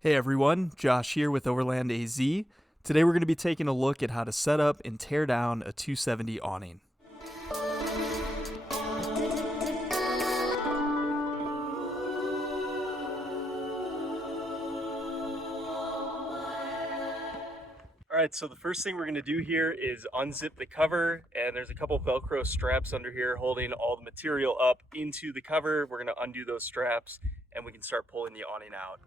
Hey everyone, Josh here with Overland AZ. Today we're going to be taking a look at how to set up and tear down a 270 awning. Alright, so the first thing we're going to do here is unzip the cover, and there's a couple Velcro straps under here holding all the material up into the cover. We're going to undo those straps and we can start pulling the awning out.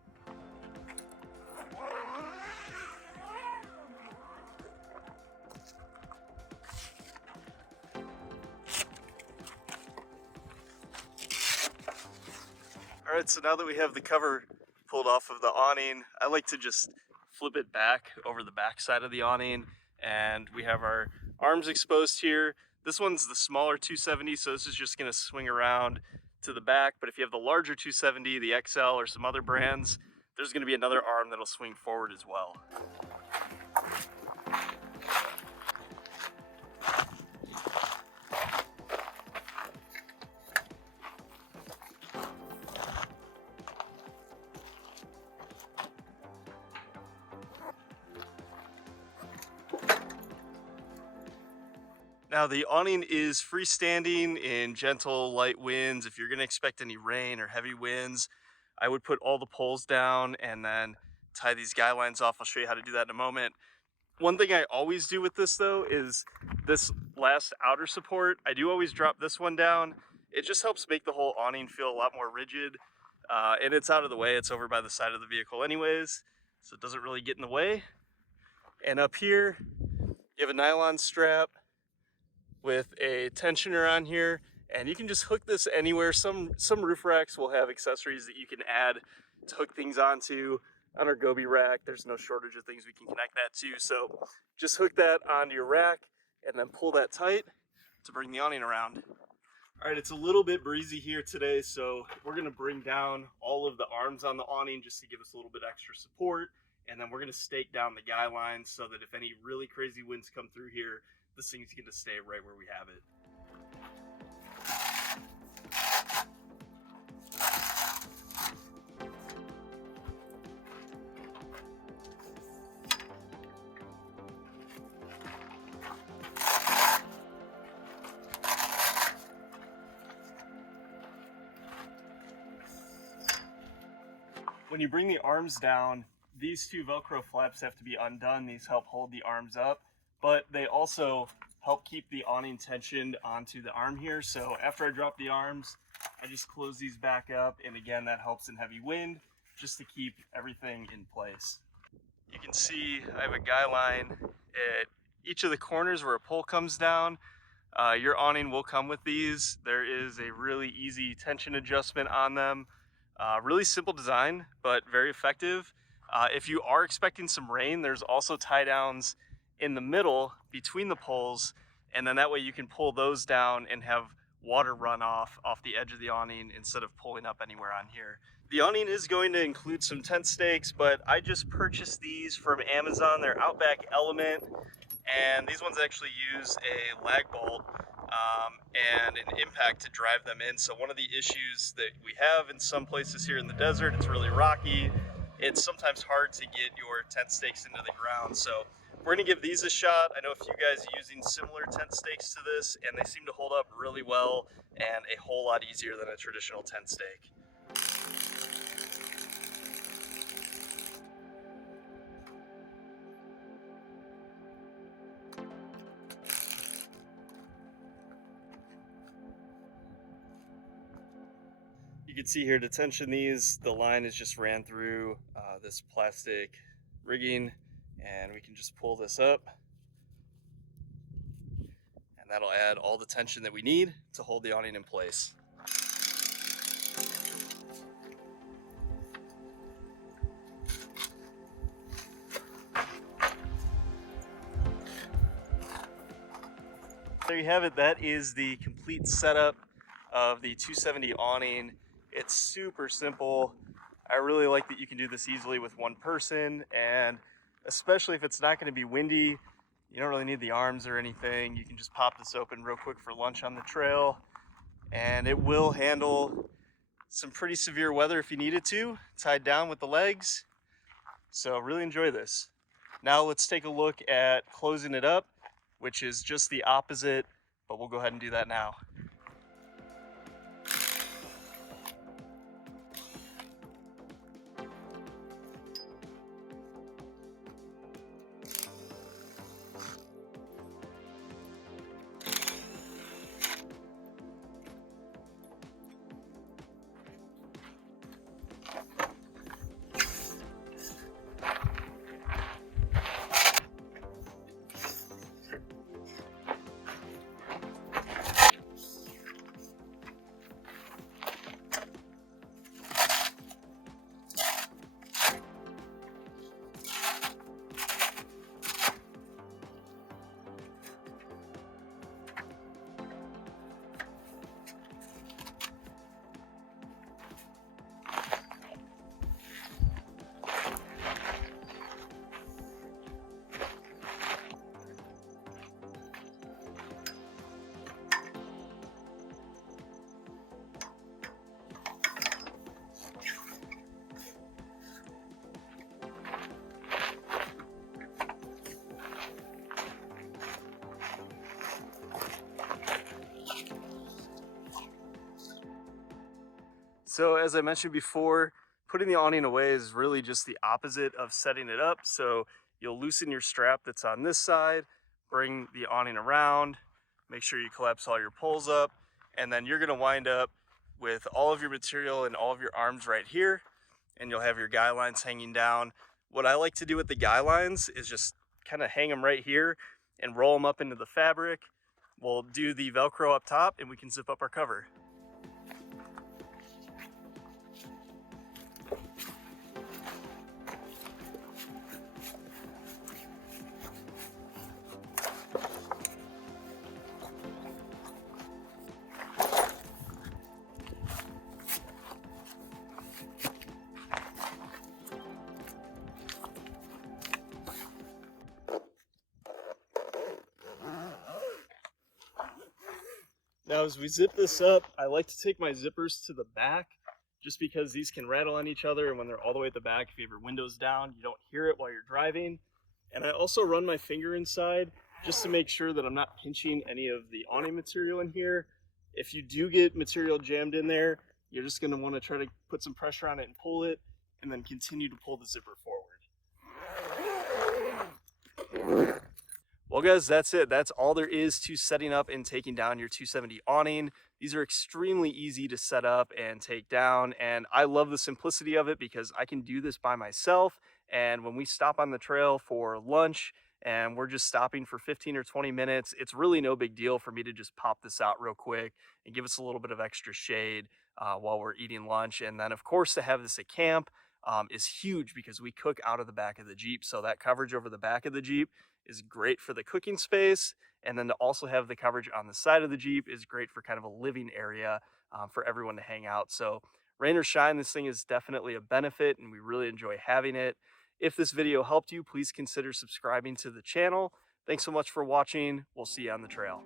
Alright, so now that we have the cover pulled off of the awning, I like to just flip it back over the back side of the awning, and we have our arms exposed here. This one's the smaller 270, so this is just going to swing around to the back, but if you have the larger 270, the XL or some other brands, there's going to be another arm that'll swing forward as well. Now the awning is freestanding in gentle light winds. If you're going to expect any rain or heavy winds, I would put all the poles down and then tie these guy lines off. I'll show you how to do that in a moment. One thing I always do with this though is this last outer support. I do always drop this one down. It just helps make the whole awning feel a lot more rigid, and it's out of the way. It's over by the side of the vehicle anyways, so it doesn't really get in the way. And up here, you have a nylon strap with a tensioner on here, and you can just hook this anywhere. Some roof racks will have accessories that you can add to hook things onto. On our Gobi rack, there's no shortage of things we can connect that to, so just hook that onto your rack and then pull that tight to bring the awning around. All right, it's a little bit breezy here today, so we're gonna bring down all of the arms on the awning just to give us a little bit extra support, and then we're gonna stake down the guy lines so that if any really crazy winds come through here, this thing's going to stay right where we have it. When you bring the arms down, these two Velcro flaps have to be undone. These help hold the arms up, but they also help keep the awning tensioned onto the arm here. So after I drop the arms, I just close these back up, and again, that helps in heavy wind just to keep everything in place. You can see I have a guy line at each of the corners where a pole comes down. Your awning will come with these. There is a really easy tension adjustment on them. Really simple design, but very effective. If you are expecting some rain, there's also tie downs in the middle between the poles, and then that way you can pull those down and have water run off the edge of the awning instead of pulling up anywhere on here. The awning is going to include some tent stakes, but I just purchased these from Amazon. They're Outback Element, and these ones actually use a lag bolt and an impact to drive them in. So one of the issues that we have in some places here in the desert, it's really rocky. It's sometimes hard to get your tent stakes into the ground. So we're gonna give these a shot. I know a few guys are using similar tent stakes to this, and they seem to hold up really well and a whole lot easier than a traditional tent stake. You can see here to tension these, the line is just ran through this plastic rigging, and we can just pull this up, and that'll add all the tension that we need to hold the awning in place. There you have it. That is the complete setup of the 270 awning. It's super simple. I really like that you can do this easily with one person, and especially if it's not going to be windy, you don't really need the arms or anything. You can just pop this open real quick for lunch on the trail, and it will handle some pretty severe weather if you needed to, tied down with the legs. So really enjoy this. Now let's take a look at closing it up, which is just the opposite, but we'll go ahead and do that now. So as I mentioned before, putting the awning away is really just the opposite of setting it up. So you'll loosen your strap that's on this side, bring the awning around, make sure you collapse all your poles up, and then you're gonna wind up with all of your material and all of your arms right here, and you'll have your guy lines hanging down. What I like to do with the guy lines is just kind of hang them right here and roll them up into the fabric. We'll do the Velcro up top and we can zip up our cover. Now as we zip this up, I like to take my zippers to the back just because these can rattle on each other, and when they're all the way at the back, if you have your windows down, you don't hear it while you're driving. And I also run my finger inside just to make sure that I'm not pinching any of the awning material in here. If you do get material jammed in there, you're just going to want to try to put some pressure on it and pull it, and then continue to pull the zipper forward. Well guys, that's it. That's all there is to setting up and taking down your 270 awning. These are extremely easy to set up and take down, and I love the simplicity of it because I can do this by myself. And when we stop on the trail for lunch and we're just stopping for 15 or 20 minutes, it's really no big deal for me to just pop this out real quick and give us a little bit of extra shade while we're eating lunch. And then of course to have this at camp is huge because we cook out of the back of the Jeep. So that coverage over the back of the Jeep is great for the cooking space, and then to also have the coverage on the side of the Jeep is great for kind of a living area for everyone to hang out. So rain or shine, this thing is definitely a benefit and we really enjoy having it. If this video helped you, please consider subscribing to the channel. Thanks so much for watching. We'll see you on the trail.